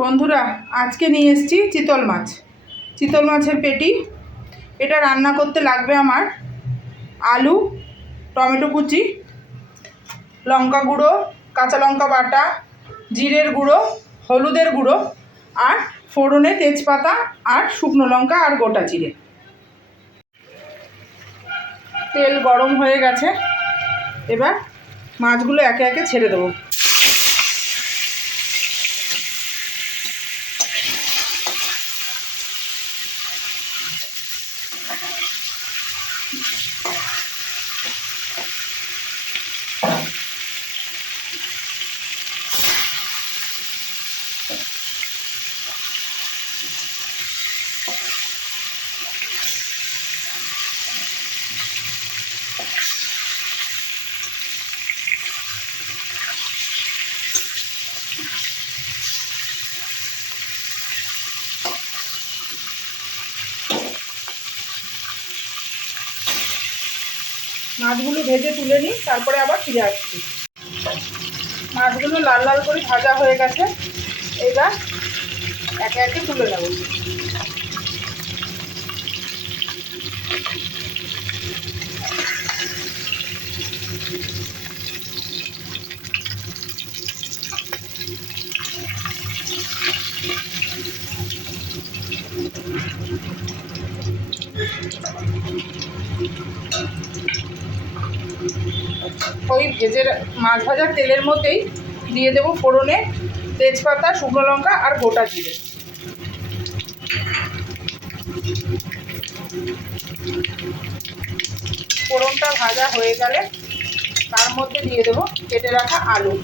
বন্ধুরা, আজকে নিয়ে এসেছি চিতল মাছ। চিতল মাছের পেটি। এটা রান্না করতে লাগবে আমার আলু, টমেটো কুচি, লঙ্কা গুঁড়ো, কাঁচা লঙ্কা বাটা, জিরের গুঁড়ো, হলুদের গুঁড়ো আর ফোড়নে তেজপাতা আর শুকনো লঙ্কা আর গোটা জিরে। তেল গরম হয়ে গেছে, এবার মাছগুলো একে একে ছেড়ে দেবো। মাছগুলো ভেজে তুলে নিই, তারপরে আবার ফিরে আসছি। মাছগুলো লাল লাল করে ভাজা হয়ে গেছে, এবার একে একে তুলে নেব। ওই মাছ ভাজার তেলের মধ্যেই দিয়ে দেবো ফোড়নে তেজপাতা, শুকনো লঙ্কা আর গোটা জিরে। ফোড়নটা ভাজা হয়ে গেলে তার মধ্যে দিয়ে দেবো কেটে রাখা আলু।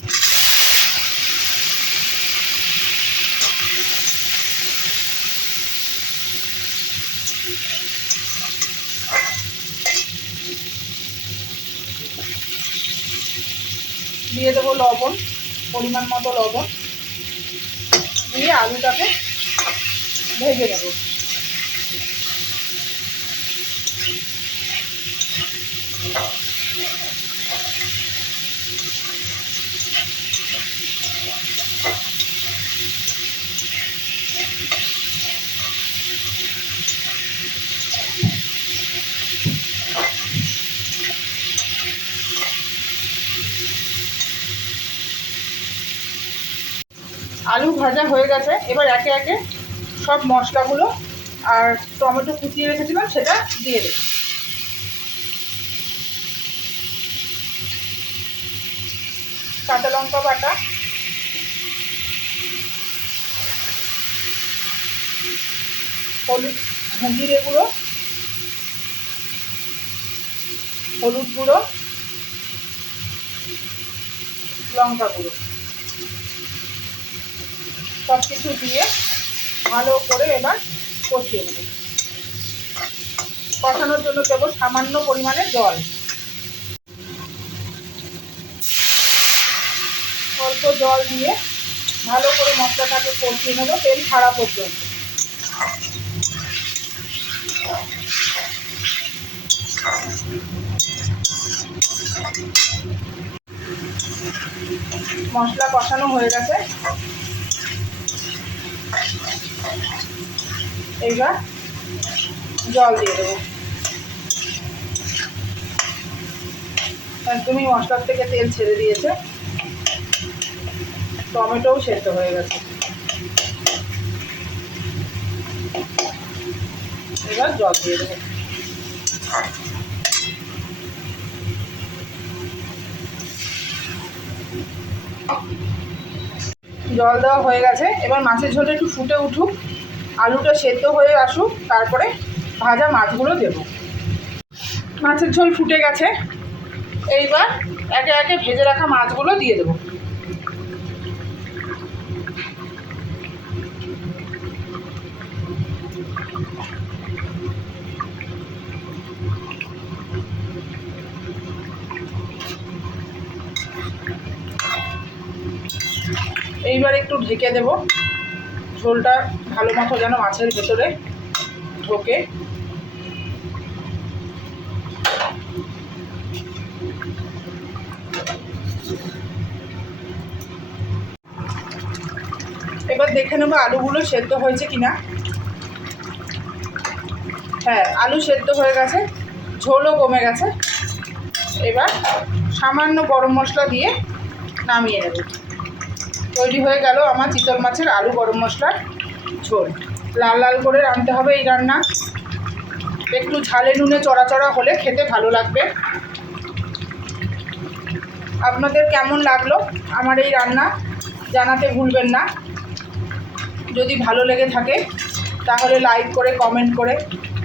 দিয়ে দেবো লবণ, পরিমাণ মতো লবণ দিয়ে আলুটাকে ভেজে নেব। আলু ভাজা হয়ে গেছে, এবার একে একে সব মশলাগুলো আর টমেটো কুচিয়ে রেখেছিলাম সেটা দিয়ে দেবো। কাঁচা লঙ্কা বাটা, জিরে গুঁড়ো, হলুদ গুঁড়ো, লঙ্কা গুঁড়ো সব কিছু দিয়ে ভালো করে এবার কষিয়ে নেব। কষানোর জন্য দেবো সামান্য পরিমাণে জল। অল্প জল দিয়ে ভালো করে মশলাটাকে কষিয়ে নেবো তেল ছাড়া পর্যন্ত। মশলা কষানো হয়ে গেছে, এইবার জল দিয়ে দেবো। একদমই মশলার থেকে তেল ছেড়ে দিয়েছে, টমেটোও সেদ্ধ হয়ে গেছে। এবার জল দিয়ে দেবো। জল দেওয়া হয়ে গেছে, এবার মাছের ঝোলটা একটু ফুটে উঠুক, আলুটা সেদ্ধ হয়ে আসুক, তারপরে ভাজা মাছগুলো দেব। মাছের ঝোল ফুটে গেছে, এইবার একে একে ভেজে রাখা মাছগুলো দিয়ে দেবো। এইবার একটু ঢেকে দেব, ঝোলটা ভালো মতো যেন মাছের ভেতরে ঢোকে। এবার দেখে নেবো আলুগুলো সেদ্ধ হয়েছে কিনা। হ্যাঁ, আলু সেদ্ধ হয়ে গেছে, ঝোলও কমে গেছে। এবার সামান্য গরম মশলা দিয়ে নামিয়ে নেব। তৈরি হয়ে গেল আমার চিতল মাছের আলু গরম মশলার ঝোল। লাল লাল করে রাঁধতে হবে এই রান্না। একটু ঝালে নুনে চড়া চড়া হলে খেতে ভালো লাগবে। আপনাদের কেমন লাগলো আমার এই রান্না জানাতে ভুলবেন না। যদি ভালো লেগে থাকে তাহলে লাইক করে কমেন্ট করে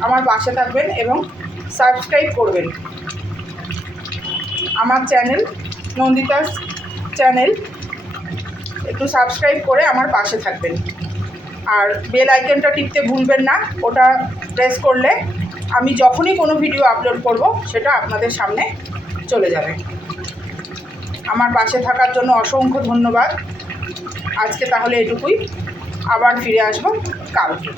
আমার পাশে থাকবেন এবং সাবস্ক্রাইব করবেন আমার চ্যানেল নন্দিতাস চ্যানেল। একটু সাবস্ক্রাইব করে আমার পাশে থাকবেন আর বেল আইকনটা টিপতে ভুলবেন না। ওটা প্রেস করলে আমি যখনই কোনো ভিডিও আপলোড করব সেটা আপনাদের সামনে চলে যাবে। আমার পাশে থাকার জন্য অসংখ্য ধন্যবাদ। আজকে তাহলে এটুকুই, আবার ফিরে আসবো কালকে।